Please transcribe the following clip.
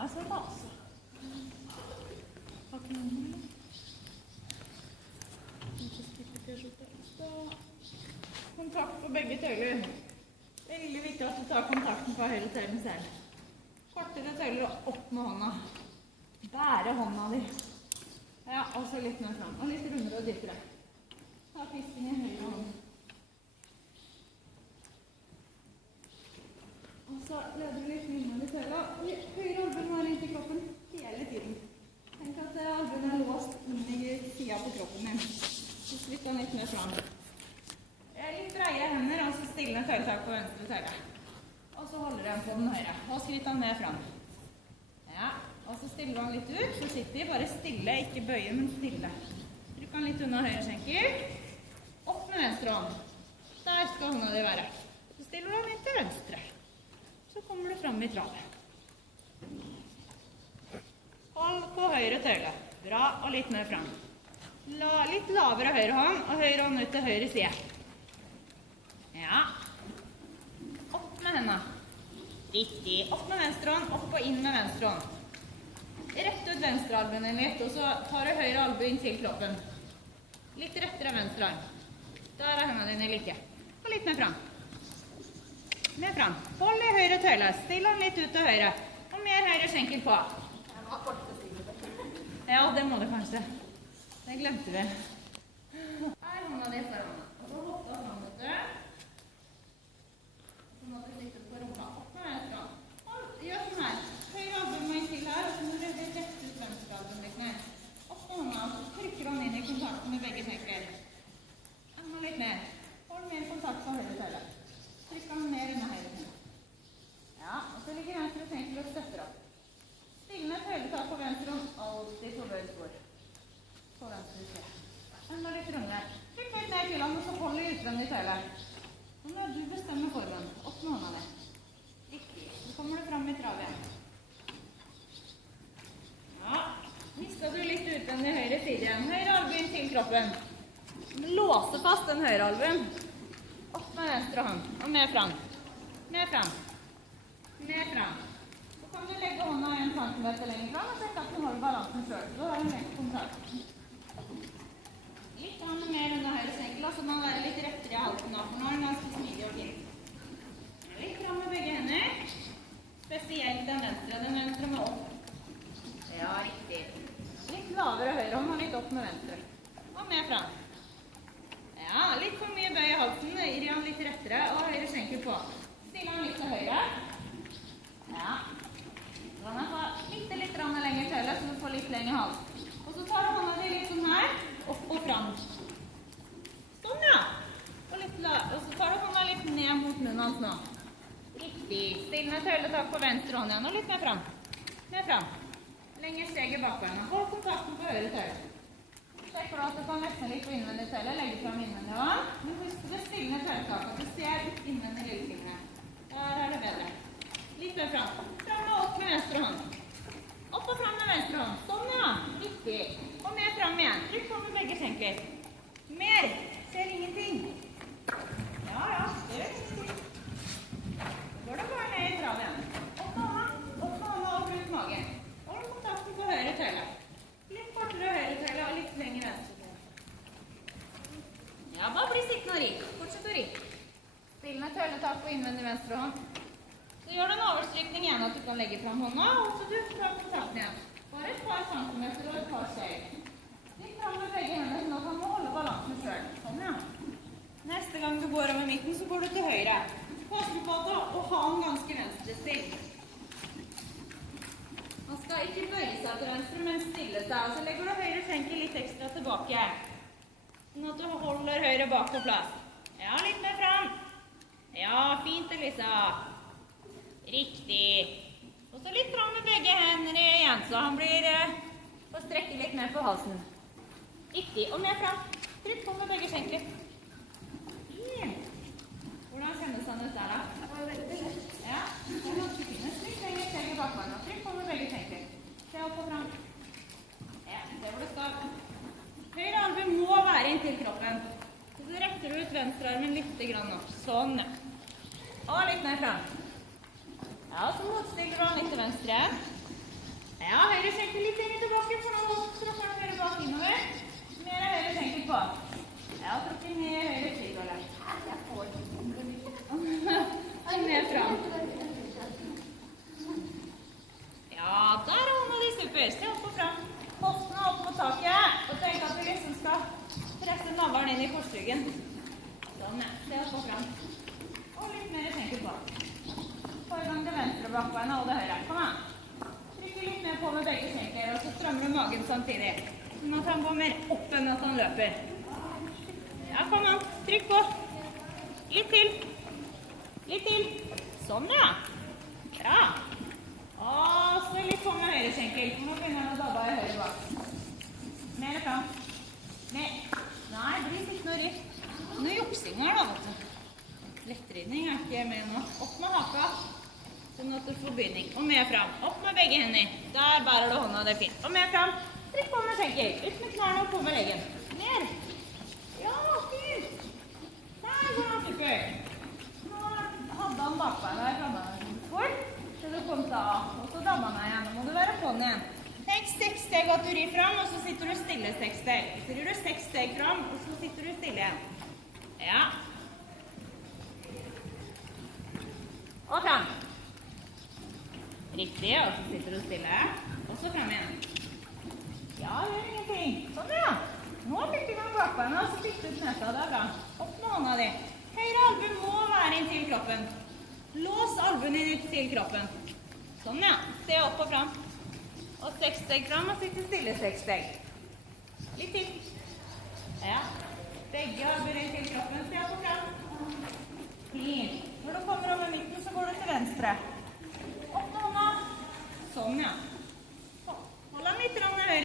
hånda jeg selv, altså. Har ikke noen. Kontakt på begge tøyler. Veldig viktig at du tar kontakten på høyre tøylen selv. Kortere tøyler og opp med hånda. Bære hånda di. Ja, og så litt mer fram. Og litt rundere og dypere. Ta fisken i høyre hånd. Og så leder du litt mindre i tøyla. Høyre albuen var inntil kroppen hele tiden. Tenk at albuen er låst inn i siden på kroppen din. Så flytt den litt mer fram. Litt breie hender, og så stille tøyletak på venstre tøyle. Og så holder den på den høyre. Og skritt den mer fram. Ja, og så stiller den litt ut. Forsiktig, bare stille, ikke bøye, men stille. Trykk den litt unna høyre skjenkel. Opp med venstre hånd. Der skal hånda di være. Så stiller du den inn til venstre. Så kommer du fram i travet. Hold på høyre tøyle. Bra, og litt mer fram. Litt lavere høyre hånd, og høyre hånd ut til høyre side. Ja. Opp med hendene. Riktig. Opp med venstre hånd, opp og inn med venstre hånd. Rett ut venstre albuen din litt, og så tar du høyre albuen til kroppen. Litt rettere venstre arm. Der er hendene dine like. Og litt mer fram. Mer fram. Hold i høyre tøyle. Still den litt ut til høyre. Og mer høyre skjenkel på. Ja, det må du kanskje. Det glemte vi. Her hånda di foran. Og så hoppe fram, vet du. Så må du sitte på rumpa. Opp med venstre hånd. Gjør sånn her. Høyre albuen må inn til her, og så må du rett ut venstre albuen litt ned. Opp med hånda, og så trykker han inn i kontakten med begge skjenker. Enda litt mer. Hold mer kontakt på høyre tøyle. Trykker han mer inn i høyre tøyle. Ja, og så ligger venstre skjenkel og støtter opp. Stillende tøyletak på venstre hånd, alltid på bøyd spor. På venstre side. Enda litt runde. Trykk litt ned til han, og så hold i utvendig tøyle. Nå må du bestemme formen. Opp med hånda di. Riktig. Så kommer du fram i travet igjen. Ja. Mistet du litt utvendig høyre side igjen. Høyre albuen til kroppen. Låse fast den høyre albuen. Opp med venstre hånd. Og mer fram. Mer fram. Mer fram. Så kan du legge hånda 1 centimeter lenger fram, og sjekke at du holder balansen selv. Så har du mer kontakt. Litt mer under høyre skjenkel, så må den være litt rettere i halsen nå, for nå er den ganske smidig og fin. Litt fram med begge hender. Spesielt den venstre må opp. Ja, riktig. Litt lavere høyre hånd og litt opp med venstre. Og mer fram. Ja, litt for mye bøy i halsen, gir han litt rettere, og høyre skjenkel på. Stiller han litt til høyre. Ja. La meg ta litt lenger tøyle, så du får litt lenger hals. Og så tar du hånda di litt sånn her, opp og fram. Sånn, ja. Og så tar du hånda litt ned mot munnen hans nå. Riktig. Stillende tøyletak på venstre hånd igjen, og litt mer fram. Mer fram. Lenger steg i bakbeina. Hold kontakten på høyre tøyle. Sjekk at du kan løsne litt på innvendig tøyle, legge fram innvendig hånd. Men husk det stillende tøyletak, at du ser innvendig lillefingeren. Der er det bedre. Litt mer fram. Fram og opp med venstre hånd. Opp og fram med venstre hånd. Sånn, ja. Riktig. Og mer fram igjen. Trykk på med begge skjenkler. Mer. Ser ingenting. Ja. Det gjør ingenting. Så går det bare ned i travet igjen. Opp med hånda og ut magen. Hold kontakten på høyre tøyle. Litt kortere høyre tøyle og litt lenger venstre. Ja, bare bli sittende og rik. Fortsett å rik. Stillende tøyletak på innvendig venstre hånd. Så gjør du en overstrykning igjen at du kan legge frem hånda, og så du tar kontakten igjen. Bare et par centimeter og et par steg. Litt fram med begge hendene, så nå kan du holde balansen selv. Sånn, ja. Neste gang du går over midten, så går du til høyre. Pass på det, og ha den ganske venstre still. Man skal ikke bøye seg til venstre, men stille seg. Og så legger du høyre skjenkel litt ekstra tilbake. Sånn at du holder høyre bak på plass. Ja, litt mer fram. Ja, fint, Elisa. Riktig. Og så litt fram med begge hendene igjen, så han får strekke litt mer på halsen. Riktig. Og mer fram. Trykk på med begge skjenker. Hvordan kjennes han ut der, da? Det var veldig lett. Ja, det er ganske fint. Trykk lenger steg i bakvannet. Trykk på med begge skjenker. Se opp og fram. Ja, det var det skal. Høyre albue må være inntil kroppen. Så du retter ut venstrearmen litt grann opp. Sånn. Og litt mer fram. Ja, så motstiller du han litt til venstre. Ja, høyre skjenkel litt lenger tilbake, for nå tråkker den høyre bak innover. Mer høyre skjenkel på. Ja, tråkker ned høyre skjenkel. Jeg får ned fram. Ja, der er hånda di super. Se opp og fram. Hoftene opp på taket, og tenk at du liksom skal presse navlen inn i korsryggen. Sånn, ja. Se opp og fram. Og litt mer skjenkel på. Få i gang det venstre bakbeinet og det høyre. Kom an. Trykker litt mer på med begge skjenker, og så strammer du magen samtidig. Sånn at han går mer opp enn at han løper. Ja, kom an. Trykk på. Litt til. Litt til. Sånn, ja. Bra. Og så litt på med høyre skjenkel. Nå begynner han å dabbe i høyre bak. Mer fram. Mer. Nei, bli sittende og rykk. Nå juksing her da, vet du. Lettridning er ikke med nå. Opp med haka. Sånn at du får begynnelse. Og mer fram. Opp med begge hender. Der bærer du hånda, det er fint. Og mer fram. Trykk på med skjenkel. Ut med knærne og på med leggen. Mer. Ja, fint. Der går han super. Nå hadde han bakbeina der framme for. Så du kom til av. Og så dammer han igjen. Nå må du være på den igjen. Tenk 6 steg at du rir fram, og så sitter du stille 6 steg. Så rir du 6 steg fram, og så sitter du stille igjen. Ja. Og fram. Riktig, og så sitter du stille. Og så fram igjen. Ja, det gjør ingenting. Sånn, ja. Nå fikk du gang bakbeina, og så fikk du ut nesa. Det er bra. Opp med hånda di. Høyre albue må være inntil kroppen. Lås albuen inn til kroppen. Sånn, ja. Se opp og fram. Og 6 steg fram, og sitte stille 6 steg. Litt til. Ja. Begge albuer inn til kroppen. Se opp og fram. Fint. Når du kommer over midten, så går du til venstre.